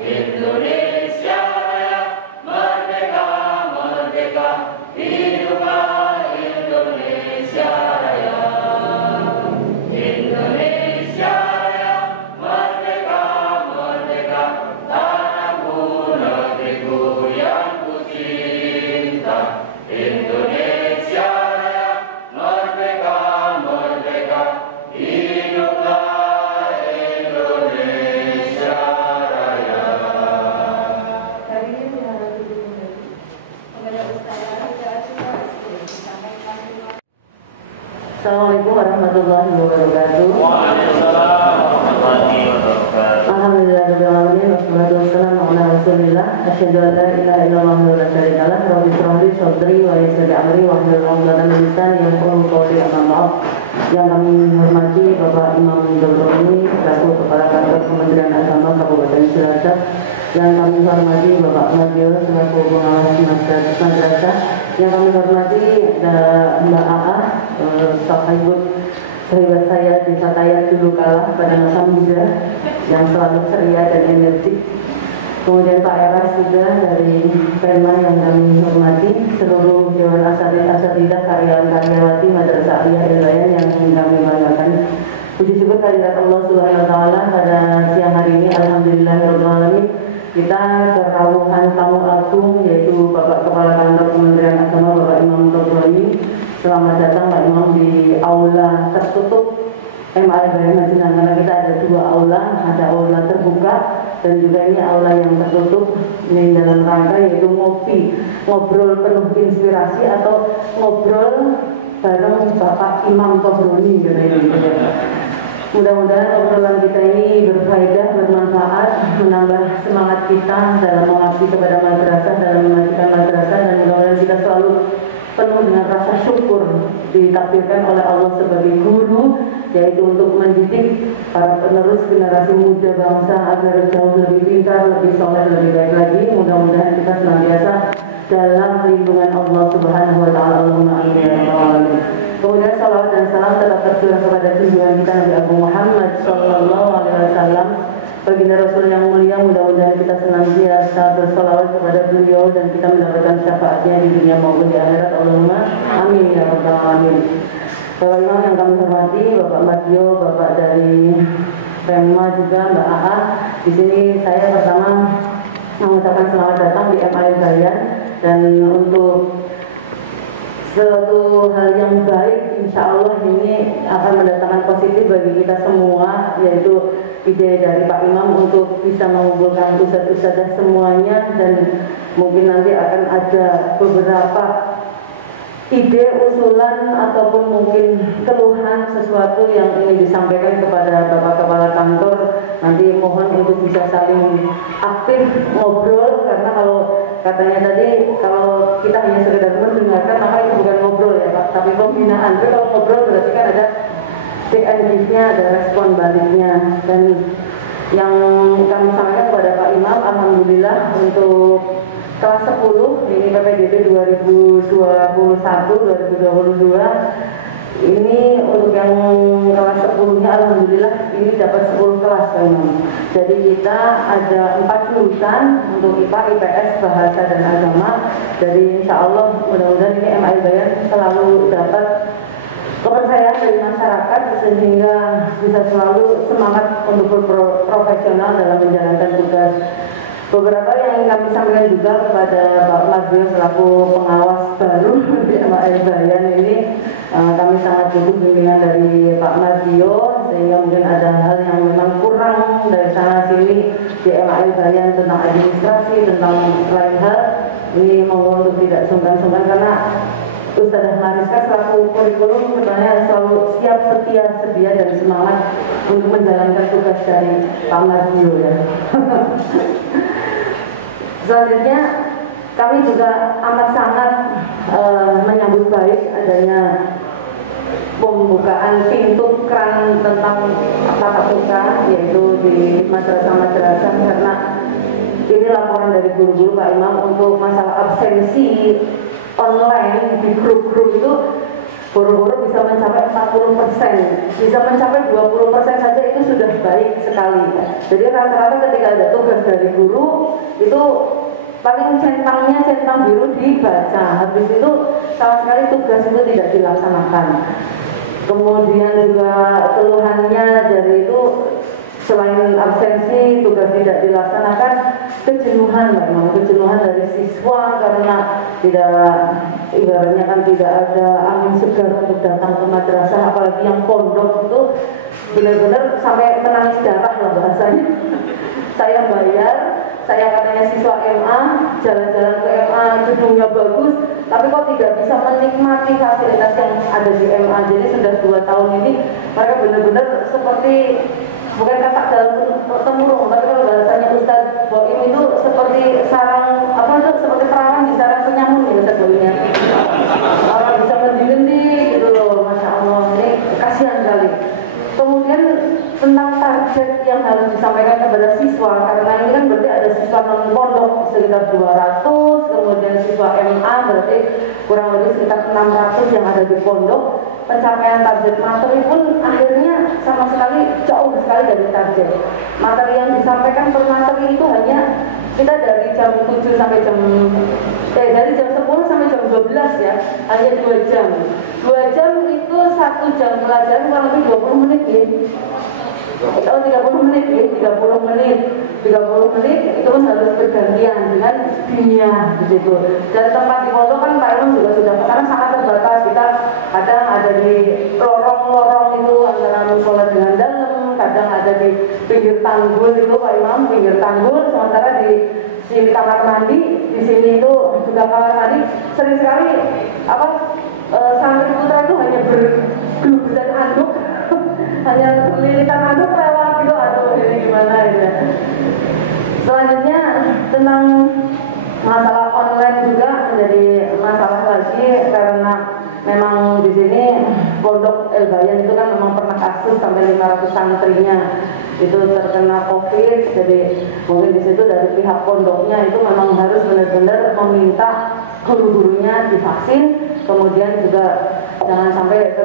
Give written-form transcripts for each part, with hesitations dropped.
Indonesia Raya, merdeka, merdeka, hiduplah Indonesia Raya. Indonesia Raya, merdeka, merdeka, tanahku, negeriku yang ku cinta. Indonesia Raya, merdeka, merdeka, hiduplah Indonesia Raya. Hari ini kita kepada Ustaz Assalamualaikum warahmatullahi wabarakatuh. Waalaikumsalam warahmatullahi wabarakatuh. Alhamdulillahirabbil alamin wassalatu wassalamu ala Rasulillah asyhadu an la ilaha illallah wa la syarika lah rabbi shrah li sadri wa yassir li amri wahlul 'uqdatam min lisani yafqahu qawli amma ba'd. Yang kami hormati Bapak Imam Dobroni selaku Kepala Kantor Kementerian Agama Kabupaten Cilacap, yang kami hormati Bapak Madio selaku Pengawas Madrasah, yang kami hormati Mbak Aa sahabat saya di Fatayat dulu kala pada masa muda yang selalu ceria dan energik. Kemudian Pak Eras juga dari Pemma yang kami hormati, seluruh Dewan Asatidah karyawan-karyawati Madrasah Aliyah Al-Bayan yang kami banggakan. Puji syukur kehadirat Allah Subhanahu wa taala pada siang hari ini, alhamdulillahirabbil alamin. Kita kerawuhan tamu agung yaitu Bapak Kepala Kantor Kementerian Agama Bapak Imam Dobroni. Selamat datang Pak Imam di aula tertutup MA Al-Bayan Majenang, karena kita ada dua aula, ada aula terbuka dan juga ini aula yang tertutup. Ini dalam rangka yaitu ngobrol penuh inspirasi atau ngobrol bareng Bapak Imam Dobroni gitu ya. Mudah-mudahan obrolan kita ini berfaedah, bermanfaat, menambah semangat kita dalam mengabdi kepada madrasah, dalam memajukan madrasah, dan mudah-mudahan kita selalu penuh dengan rasa syukur ditakdirkan oleh Allah sebagai guru, yaitu untuk mendidik para penerus generasi muda bangsa agar jauh lebih pintar, lebih soleh, lebih baik lagi. Mudah-mudahan kita senantiasa dalam lindungan Allah Subhanahu wa taala. Allahumma amin ya rabbal alamin. Kemudian salawat dan salam tetap tercurah kepada junjungan kita Nabi Abu Muhammad sallallahu alaihi wasallam, baginda Rasul yang mulia. Mudah-mudahan kita senantiasa bersalawat kepada beliau dan kita mendapatkan syafaatnya di dunia maupun di akhirat. Allahumma amin ya rabbal alamin. Bapak Imam yang kami hormati, Bapak Madio, Bapak dari Pemma juga, Mbak Aa. Di sini saya pertama mengucapkan selamat datang di MA Al-Bayan, dan untuk suatu hal yang baik, insya Allah ini akan mendatangkan positif bagi kita semua, yaitu ide dari Pak Imam untuk bisa mengumpulkan ustadz-ustadzah semuanya, dan mungkin nanti akan ada beberapa ide, usulan, ataupun mungkin keluhan sesuatu yang ingin disampaikan kepada Bapak Kepala Kantor. Nanti mohon untuk bisa saling aktif ngobrol, karena kalau katanya tadi kalau kita hanya sekedar mendengarkan maka itu bukan ngobrol ya Pak, tapi pembinaan. Tapi kalau ngobrol berarti kan ada take and give-nya, ada respon baliknya. Dan yang kami sampaikan kepada Pak Imam, alhamdulillah untuk kelas 10 ini PPDB 2021-2022 ini untuk yang kelas 10-nya alhamdulillah ini dapat 10 kelas memang. Jadi kita ada 4 jurusan untuk IPA, IPS, Bahasa dan Agama. Jadi insya Allah mudah-mudahan ini MA Al-Bayan selalu dapat kepercayaan dari masyarakat sehingga bisa selalu semangat untuk berprofesional dalam menjalankan tugas. Beberapa yang kami sampaikan juga kepada Pak Madio selaku pengawas baru di MA Al-Bayan ini, kami sangat butuh bimbingan dari Pak Madio, sehingga mungkin ada hal yang memang kurang dari sana sini di MA Al-Bayan tentang administrasi, tentang lain hal. Ini mohon untuk tidak sungkan-sungkan, karena Ustazah Mariska selaku kurikulum sebenarnya selalu siap, setia, sedia, dan semangat untuk menjalankan tugas dari Pak Madio ya. Selanjutnya kami juga amat sangat menyambut baik adanya pembukaan pintu keran tentang tatap muka, yaitu di madrasah-madrasah, karena ini laporan dari guru-guru Pak Imam untuk masalah absensi online di grup-grup itu boro-boro bisa mencapai 40%, bisa mencapai 20% saja itu sudah baik sekali. Jadi rata-rata ketika ada tugas dari guru itu paling centangnya centang biru dibaca, habis itu sama sekali tugas itu tidak dilaksanakan. Kemudian juga keluhannya dari itu selain absensi, tugas tidak dilaksanakan, kejenuhan memang, kejenuhan dari siswa karena tidak, ibaratnya kan tidak ada angin segar untuk datang ke madrasah, apalagi yang pondok itu benar-benar sampai menangis darah lah bahasanya. Saya bayar, saya katanya siswa MA, jalan-jalan ke MA, gedungnya bagus, tapi kok tidak bisa menikmati fasilitas yang ada di MA. Jadi sudah 2 tahun ini mereka benar-benar seperti, bukan kata dalam temurung, tapi kalau bahasanya Ustaz Boim itu seperti sarang, apa itu, seperti perawan di sarang penyamun ya Ustaz Boimnya. Orang bisa mendidih gitu loh, Masya Allah, ini kasihan kali. Kemudian tentang target yang harus disampaikan kepada siswa, karena ini kan berarti ada siswa non-pondok sekitar 200, kemudian siswa MA berarti kurang lebih sekitar 600 yang ada di pondok. Pencapaian target materi pun akhirnya sama sekali jauh sekali dari target. Materi yang disampaikan per materi itu hanya kita dari jam 7 sampai dari jam 10 sampai jam 12 ya, hanya 2 jam. 2 jam itu 1 jam pelajaran kurang lebih 20 menit ya. Kalau 30 menit ya, 30 menit itu pun harus bergantian dengan dunia gitu. Dan tempat di pondok kan Pak Imam juga sudah karena sangat terbatas. Kita kadang ada di lorong-lorong itu antara musola dengan dalam, kadang ada di pinggir tanggul itu Pak Imam, pinggir tanggul, sementara di sini kamar mandi, di sini itu juga kamar mandi. Sering sekali santri putra itu hanya bergeluburan anduk, hanya lilitan anduk lewat gitu, aduh ini gimana ya. Selanjutnya tentang masalah online juga menjadi masalah lagi karena memang di sini Pondok El Bayan itu kan memang pernah kasus sampai 500 santrinya itu terkena COVID, jadi mungkin di situ dari pihak pondoknya itu memang harus benar-benar meminta guru-gurunya divaksin, kemudian juga jangan sampai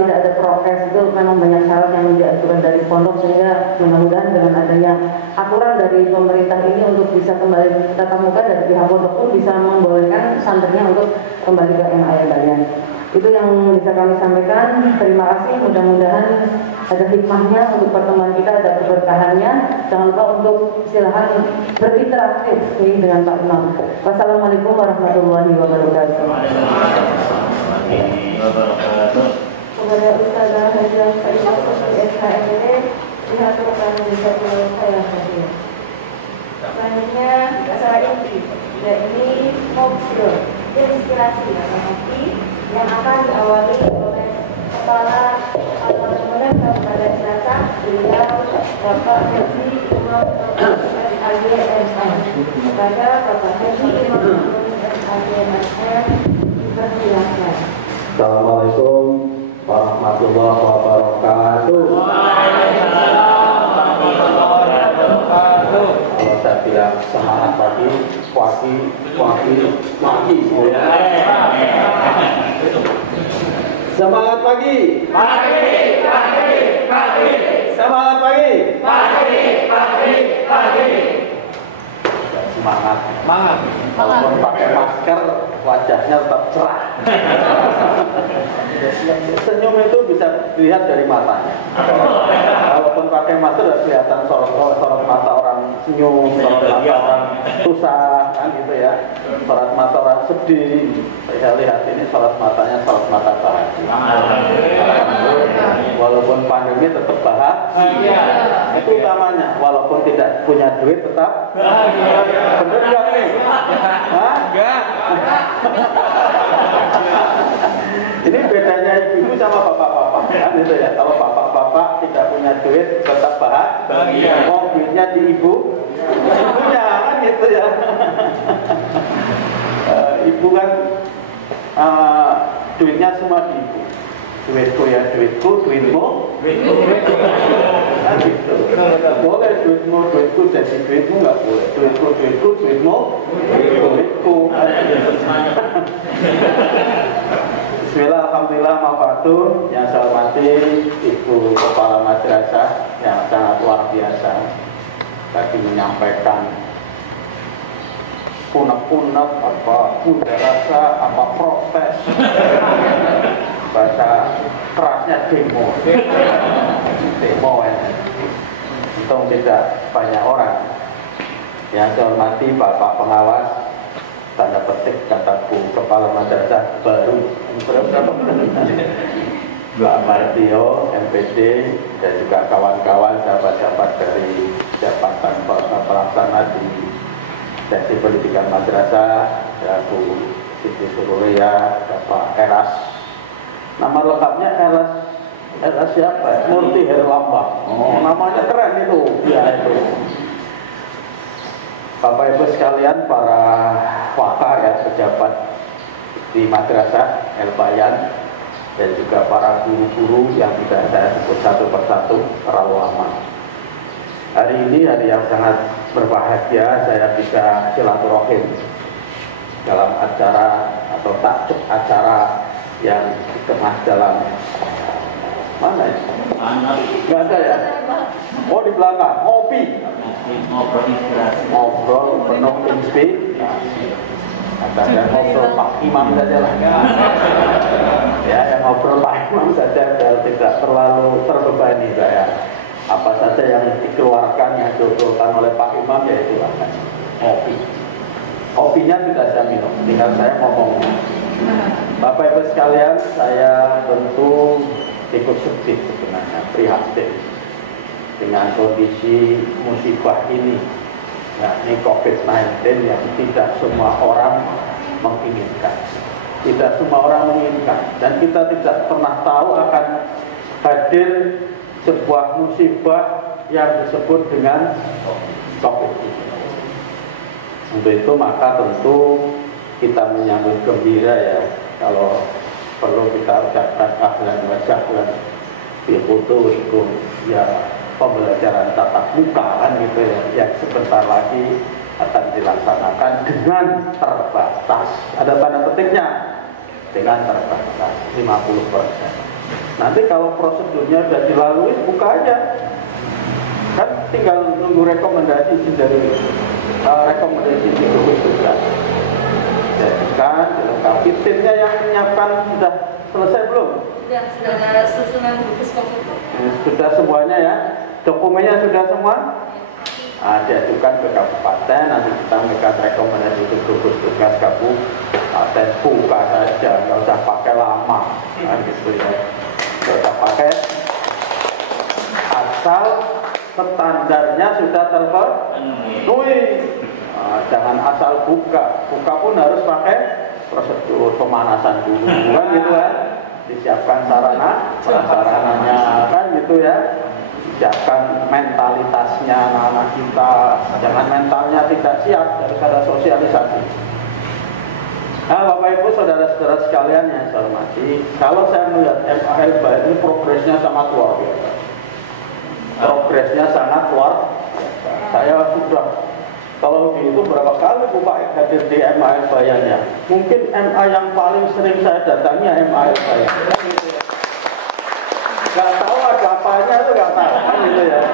tidak ada prokes, itu memang banyak syarat yang diajukan dari pondok, sehingga mudah-mudahan dengan adanya aturan dari pemerintah ini untuk bisa kembali tatap muka dari pihak pondok pun bisa membolehkan santrinya untuk kembali ke MA El Bayan. Itu yang bisa kami sampaikan. Terima kasih, mudah-mudahan ada hikmahnya untuk pertemuan kita, ada keberkahannya. Jangan lupa untuk silahkan berinteraksi dengan Pak Imam. Wassalamualaikum warahmatullahi wabarakatuh. Kepada Ustazah Hajjah Faizah seperti SHMD dihaturkan bisa saya hadir. Selanjutnya acara inti, yakni ngobrol inspirasi dan hati yang akan diawali oleh Kepala Departemen Kabupaten Cilacap, beliau Bapak Haji Imam AGMM. Kepada Bapak Haji Imam AGMM dipersilakan. Assalamualaikum warahmatullahi wabarakatuh. Kalau saya bilang semangat pagi. Semangat pagi. Semangat pagi. Semangat. Walaupun pakai masker, wajahnya tetap cerah. Senyum itu bisa dilihat dari matanya. Walaupun pakai masker, kelihatan sorot mata orang senyum, sorot mata orang susah, kan gitu ya. Sorot mata orang sedih. Saya lihat ini sorot matanya sorot mata bahagia. Walaupun pandemi tetap bahagia. Itu utamanya. Walaupun tidak punya duit tetap bahagia. Bener nggak nih? Hah? Enggak. Ini bedanya ibu sama bapak-bapak, kan gitu ya. Kalau bapak-bapak tidak punya duit tetap bahagia. Oh, duitnya di ibunya, kan gitu ya. Ibu kan duitnya semua di ibu. Duitku ya duitku, duitmu. Nah gitu. Nggak boleh duitku jadi duitmu, nggak boleh. Duitku, duitmu, duitku. Bismillah, alhamdulillah, ma'afatul. Yang saya hormati Ibu Kepala Madrasah yang sangat luar biasa tadi menyampaikan unek-unek, apa bunda rasa, apa protes, bahasa kerasnya demo ya. Untung tidak banyak orang. Yang saya hormati Bapak Pengawas, tanda petik kata Bu Kepala Madrasah baru Mbak Martio, MPD, dan juga kawan-kawan sahabat-sahabat dari jabatan pelaksana di Seksi Pendidikan Madrasah, ya Bu Siti Surulia, Bapak Eras. Nama lengkapnya Eras siapa? Murti Herlambang. Oh, namanya keren itu. Ya itu. Bapak Ibu sekalian, para wakil ya, pejabat di Madrasah El Bayan, dan juga para guru-guru yang tidak saya sebut satu persatu terlalu lama. Hari ini hari yang sangat berbahagia, saya bisa silaturahim dalam acara atau tajuk acara yang dikemas dalam mana ya? Nggak ada ya? Oh, di belakang, ngopi. Ngobrol inspirasi. Ngobrol penuh inspirasi. Katanya ngobrol Pak Imam saja lah. Ya, yang ngobrol Pak Imam saja tidak terlalu terbebani saya. Apa saja yang dikeluarkan, yang diobrolkan oleh Pak Imam, ya itu akan ngopi. Kopinya sudah saya minum, tinggal saya ngomong. Bapak Ibu sekalian, saya tentu ikut sedih sebenarnya, prihatin dengan kondisi musibah ini, yakni COVID-19 yang tidak semua orang menginginkan. Tidak semua orang menginginkan, dan kita tidak pernah tahu akan hadir sebuah musibah yang disebut dengan COVID. Untuk itu maka tentu kita menyambut gembira ya, kalau perlu kita ucapkan ahlan wa sahlan bi hudurikum ya, pembelajaran tatap muka kan gitu ya, yang sebentar lagi akan dilaksanakan dengan terbatas. Ada tanda petiknya, dengan terbatas 50%. Nanti kalau prosedurnya sudah dilalui, buka aja. Kan tinggal nunggu rekomendasi dari rekomendasi gugus tugas. Jadikan dilengkapi, timnya yang menyiapkan sudah selesai belum? Sudah susunan gugus COVID. Sudah semuanya ya. Dokumennya sudah semua? Diajukan ke kabupaten, nanti kita memberikan rekomendasi ke gugus tugas kabupaten, buka saja, nggak usah pakai lama, kan gitu ya. Nggak usah pakai, asal standarnya sudah terpenuhi. Jangan asal buka pun harus pakai prosedur pemanasan dulu, kan gitu kan. Disiapkan sarananya, kan gitu ya. Siapkan mentalitasnya anak-anak kita, jangan mentalnya tidak siap, harus ada sosialisasi. Nah, Bapak Ibu, saudara-saudara sekalian yang saya hormati, kalau saya melihat MAL Bayan ini progresnya sangat luar biasa. Progresnya sangat luar biasa. Saya sudah, kalau itu berapa kali Bapak hadir di MAL Bayannya, mungkin MA yang paling sering saya datangi MAL Bayan. Gak tahu ada apanya itu, gak tahu kan gitu ya.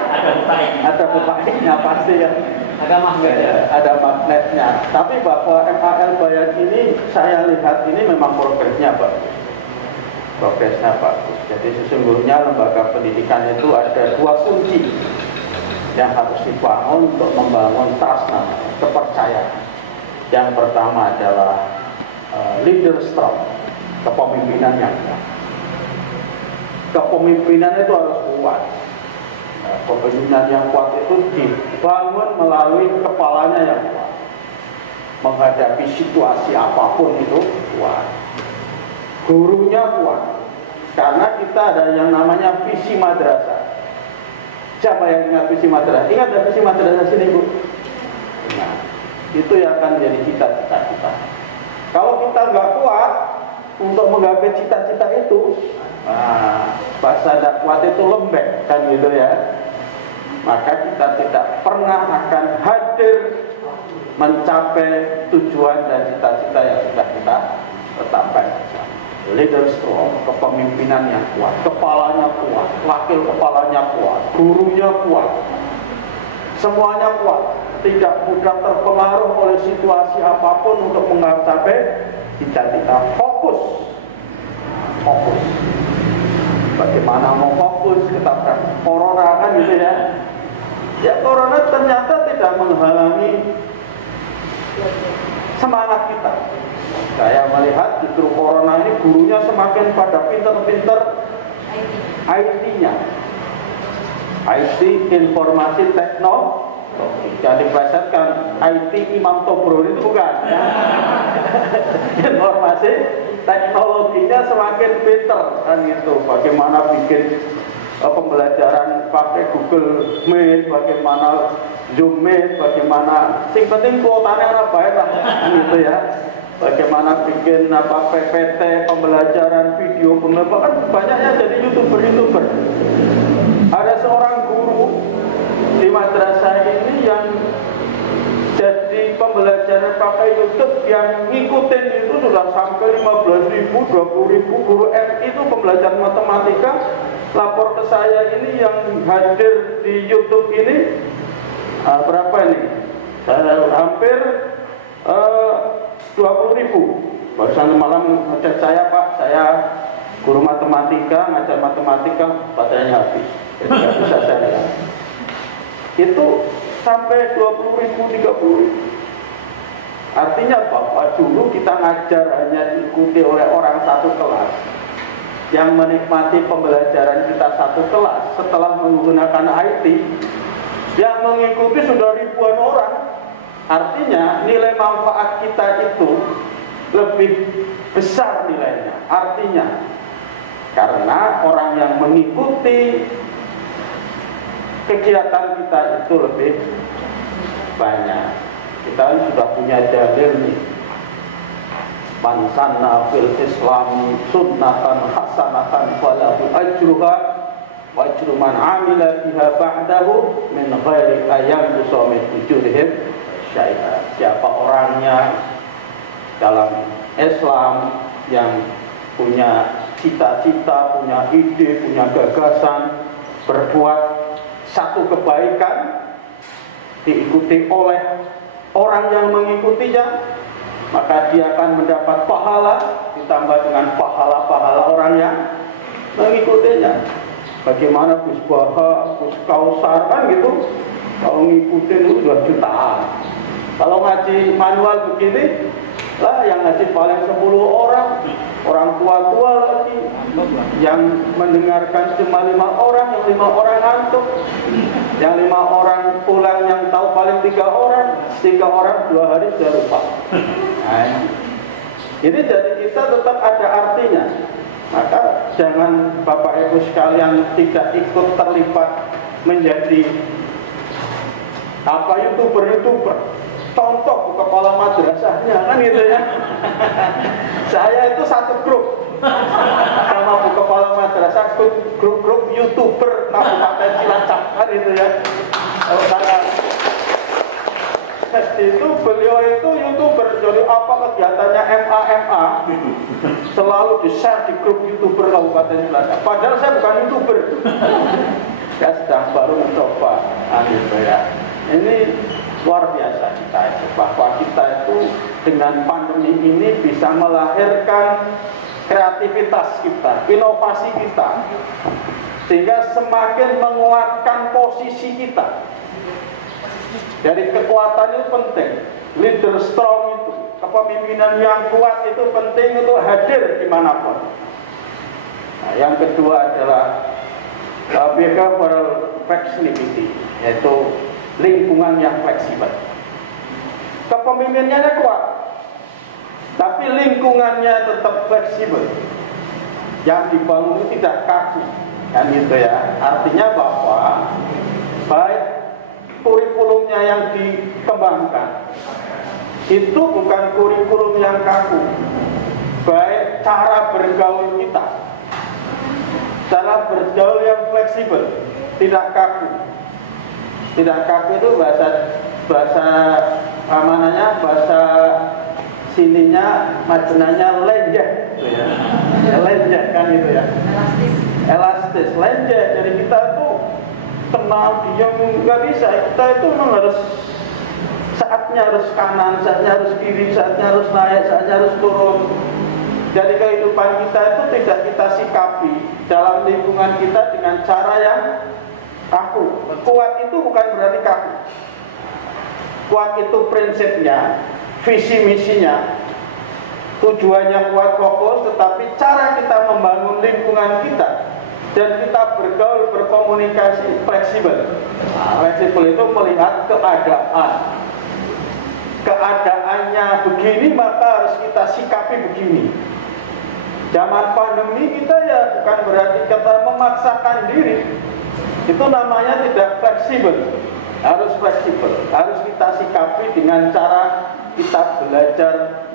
Ada bupatinya pasti kan. Ada magnetnya. Ada magnetnya. Tapi bahwa MAL Bayan ini saya lihat ini memang progresnya bagus. Progresnya bagus. Jadi sesungguhnya lembaga pendidikan itu ada dua kunci yang harus dibangun untuk membangun trust, namanya kepercayaan. Yang pertama adalah leader strong, kepemimpinan yang kuat. Kepemimpinan itu harus kuat. Kepemimpinan yang kuat itu dibangun melalui kepalanya yang kuat. Menghadapi situasi apapun itu kuat. Gurunya kuat. Karena kita ada yang namanya visi madrasah. Siapa yang ingat visi madrasah? Ingat ada visi madrasah sini, Bu? Nah, itu yang akan jadi cita-cita kita. Kalau kita nggak kuat untuk menggapai cita-cita itu, bahasa dakwah itu lembek kan gitu ya, maka kita tidak pernah akan hadir mencapai tujuan dan cita-cita yang sudah kita tetapkan. leader strong, kepemimpinan yang kuat, kepalanya kuat, wakil kepalanya kuat, gurunya kuat, semuanya kuat, tidak mudah terpengaruh oleh situasi apapun untuk mencapai cita-cita. Fokus. Bagaimana mau fokus kepada corona kan gitu ya? Ya corona ternyata tidak menghalangi semangat kita. Saya melihat justru corona ini gurunya semakin pada pinter-pinter IT-nya. IT, informasi teknologi. Jadi diplesetkan IT Imam Tobroni itu bukan ya. Informasi teknologinya semakin pinter kan gitu. Bagaimana bikin pembelajaran pakai Google Meet, bagaimana Zoom Meet, bagaimana sing penting kuotanya ora bae lah gitu ya. Bagaimana bikin PPT pembelajaran video kan banyaknya jadi YouTuber. Ada seorang guru di madrasah ini yang jadi pembelajaran pakai YouTube yang ngikutin itu sudah sampai 15.000, 20.000 guru MI itu pembelajaran matematika. Lapor ke saya ini yang hadir di YouTube ini berapa ini? Hampir 20.000. Barusan malam ngechat saya, Pak, saya guru matematika, ngajar matematika, baterainya habis. Jadi nggak bisa saya lihat. Itu sampai 20.000, 30.000. Artinya Bapak, dulu kita ngajar hanya diikuti oleh orang satu kelas yang menikmati pembelajaran kita satu kelas. Setelah menggunakan IT, yang mengikuti sudah ribuan orang. Artinya nilai manfaat kita itu lebih besar nilainya. Artinya karena orang yang mengikuti kegiatan kita itu lebih banyak. Kita sudah punya dalil nih. Man sanna fil Islam sunnatan hasanatan falahu ajruha wa ajru man amila biha ba'dahu min ghairi ayam min ujurihim syai'an. Siapa orangnya dalam Islam yang punya cita-cita, punya ide, punya gagasan, berbuat satu kebaikan diikuti oleh orang yang mengikutinya, maka dia akan mendapat pahala ditambah dengan pahala-pahala orang yang mengikutinya. Bagaimana Gus Baha, Gus Kausar kan gitu, kalau ngikutin itu sudah jutaan. Kalau ngaji manual begini lah, yang ngaji paling 10 orang, orang tua-tua lagi, yang mendengarkan cuma 5 orang, yang 5 orang ngantuk, yang 5 orang pulang, yang tahu paling 3 orang, 3 orang 2 hari sudah lupa. Nah, ini jadi kita tetap ada artinya. Maka jangan Bapak Ibu sekalian tidak ikut terlibat menjadi YouTuber. Contoh kepala madrasahnya kan gitu ya. Saya itu satu grup sama bu kepala madrasah, grup YouTuber Kabupaten Cilacap kan gitu ya. Kalau saya itu beliau itu YouTuber, jadi apa kegiatannya MA selalu di-share di grup YouTuber Kabupaten Cilacap. Padahal saya bukan YouTuber. Saya sedang baru mencoba gitu ya. Ini luar biasa kita itu, bahwa kita itu dengan pandemi ini bisa melahirkan kreativitas kita, inovasi kita, sehingga semakin menguatkan posisi kita. Jadi kekuatan itu penting, leader strong itu, kepemimpinan yang kuat itu penting untuk hadir dimanapun. Nah, yang kedua adalah behavioral flexibility, yaitu lingkungan yang fleksibel. Kepemimpinannya kuat, tapi lingkungannya tetap fleksibel. Yang dibangun tidak kaku, kan gitu ya. Artinya bahwa baik kurikulumnya yang dikembangkan itu bukan kurikulum yang kaku, baik cara bergaul kita, cara bergaul yang fleksibel, tidak kaku. Tidak kaku itu bahasa amananya, bahasa sininya majenanya lenjeh gitu ya. Ya, lenjet kan gitu ya. Elastis. Elastis, lenjet. Jadi kita tuh tenang, diam, nggak bisa. Kita itu memang harus saatnya harus kanan, saatnya harus kiri, saatnya harus naik, saatnya harus turun. Jadi kehidupan kita itu tidak kita sikapi dalam lingkungan kita dengan cara yang kaku. Kuat itu bukan berarti kaku. Kuat itu prinsipnya, visi misinya, tujuannya kuat fokus, tetapi cara kita membangun lingkungan kita dan kita bergaul, berkomunikasi fleksibel. Nah, fleksibel itu melihat keadaan. Keadaannya begini, maka harus kita sikapi begini. Zaman pandemi kita ya bukan berarti kita memaksakan diri. Itu namanya tidak fleksibel. Harus fleksibel. Harus kita sikapi dengan cara kita belajar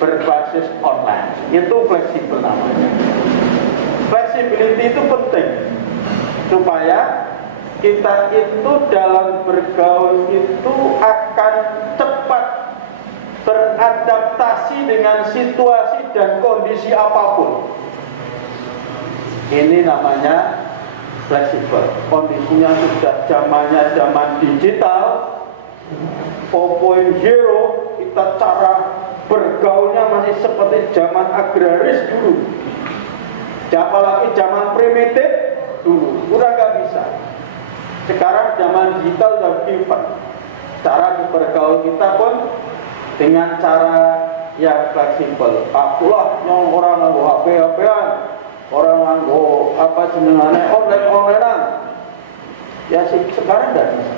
berbasis online. Itu fleksibel namanya. Flexibility itu penting supaya kita itu dalam bergaul itu akan cepat beradaptasi dengan situasi dan kondisi apapun. Ini namanya fleksibel. Kondisinya sudah zamannya zaman digital 4.0, kita cara bergaulnya masih seperti zaman agraris dulu. Apalagi zaman primitif dulu, udah nggak bisa. Sekarang zaman digital sudah given. Cara bergaul kita pun dengan cara yang fleksibel. Akulah yang orang nganggo HP-HPan, orang nganggo apa jenengane online-onlinean. Ya sekarang tidak bisa.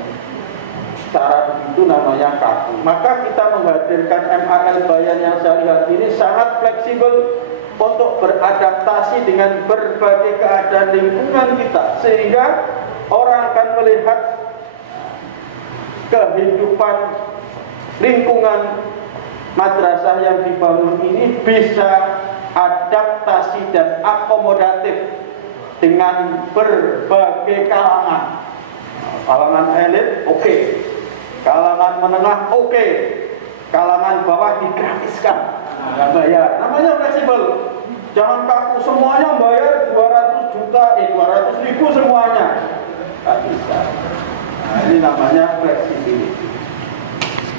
Cara begitu namanya kaku. Maka kita menghadirkan MAL Bayan yang saya lihat ini sangat fleksibel untuk beradaptasi dengan berbagai keadaan lingkungan kita, sehingga orang akan melihat kehidupan lingkungan madrasah yang dibangun ini bisa adaptasi dan akomodatif dengan berbagai kalangan. Kalangan elit oke, kalangan menengah oke, kalangan bawah digratiskan, nggak bayar. Namanya fleksibel. Jangan kaku, semuanya bayar 200 juta, 200 ribu semuanya. Nggak bisa. Nah, ini namanya flexibility.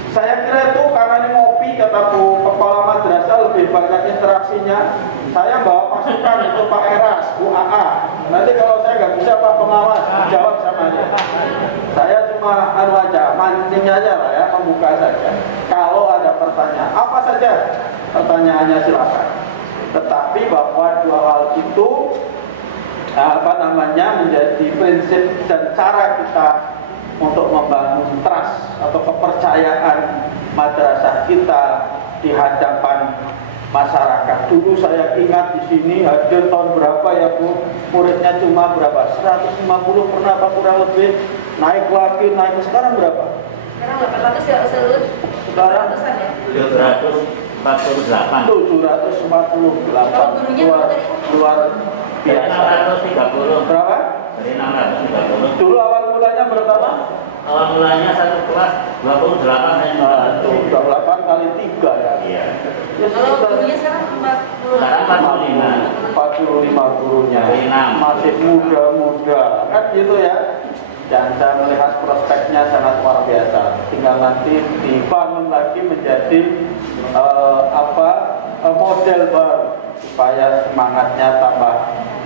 Saya kira itu karena ini ngopi, kata Bu Kepala Madrasah lebih banyak interaksinya. Saya bawa pasukan itu Pak Eras, Bu AA. Nanti kalau saya nggak bisa Pak Pengawas, jawab sama dia. Saya cuma aja, mancing aja lah ya, membuka saja. Kalau ada pertanyaan, apa saja pertanyaannya silakan. Tetapi bahwa dua hal itu menjadi prinsip dan cara kita untuk membangun trust atau kepercayaan madrasah kita di hadapan masyarakat. Dulu saya ingat di sini hadir tahun berapa ya Bu, muridnya cuma berapa? 150 pernah apa kurang lebih, naik lagi, naik sekarang berapa? Sekarang 800 ya Ustaz. Sekarang 748. 748. Kalau gurunya luar biasa. 630. Berapa? Dari 630. Dulu awal mulanya berapa? Awal mulanya satu kelas 28 saya. 28 kali 3 ya. Iya. Ya, Kalau sudah. gurunya sekarang 40. Sekarang 45 gurunya. Masih muda-muda. Kan gitu ya. Dan saya melihat prospeknya sangat luar biasa. Tinggal nanti dibangun lagi menjadi model baru supaya semangatnya tambah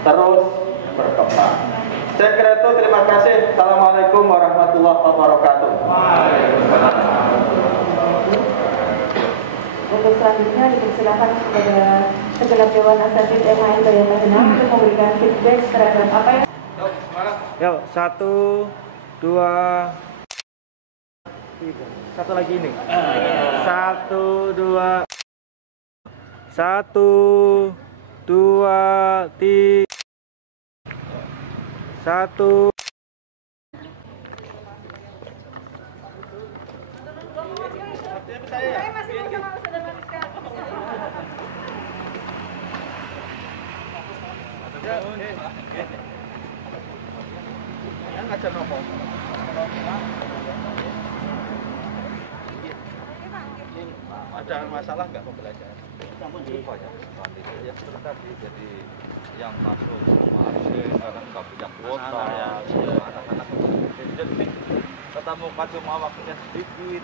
terus berkembang. Saya kira itu, terima kasih. Assalamualaikum warahmatullahi wabarakatuh. Untuk selanjutnya dipersilakan kepada segenap Dewan Asatidz MAL Bayan Mahenang untuk memberikan feedback terhadap apa yang Yuk, 1, 2, 3. Satu lagi ini. 1, 2. 1, 2, 3. 1. Yang ngajar nopo? ada masalah nggak pembelajaran? Banyak sekali ya seperti tadi, jadi yang masuk semua anak nggak punya kuota, anak-anak jadi tatap muka cuma waktunya sedikit.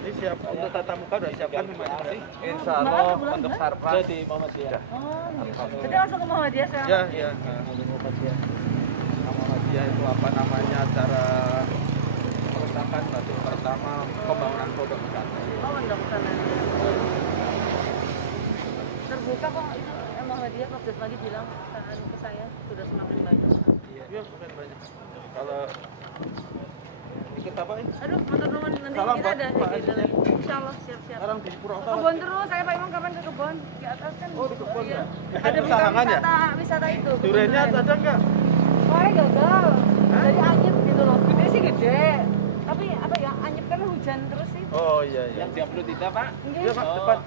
Ini siap untuk tatap muka udah siapkan masing-masing. Insya Allah untuk sarpras Jadi Muhammadiyah. Jadi langsung ke Muhammadiyah sekarang. Ya. Muhammadiyah itu apa namanya, acara peletakan batu pertama pembangunan pondok pesantren. Oh, pondok pesantren. Terbuka kok itu Muhammadiyah, Prof. Jasmadi bilang ke saya sudah semakin banyak. Iya, semakin banyak. Kalau ikut apa ini? Aduh, motor nuwun nanti Salam kita buat ada Pak gitu. Haji. Insyaallah siap-siap. Sekarang di Ke Purwokerto. kebun terus, saya Pak Imam kapan ke kebun? Di atas kan. Oh, di kebun iya. ya? Ada Usahakan ya? wisata itu. kebun Duriannya durian. ada nggak? Kemarin gagal. Jadi anyep gitu loh. Gede sih gede. Tapi apa ya, anyep karena hujan terus sih. Oh iya. Yang 30 tidak, Pak? Enggak. Iya Pak, Oh. depan.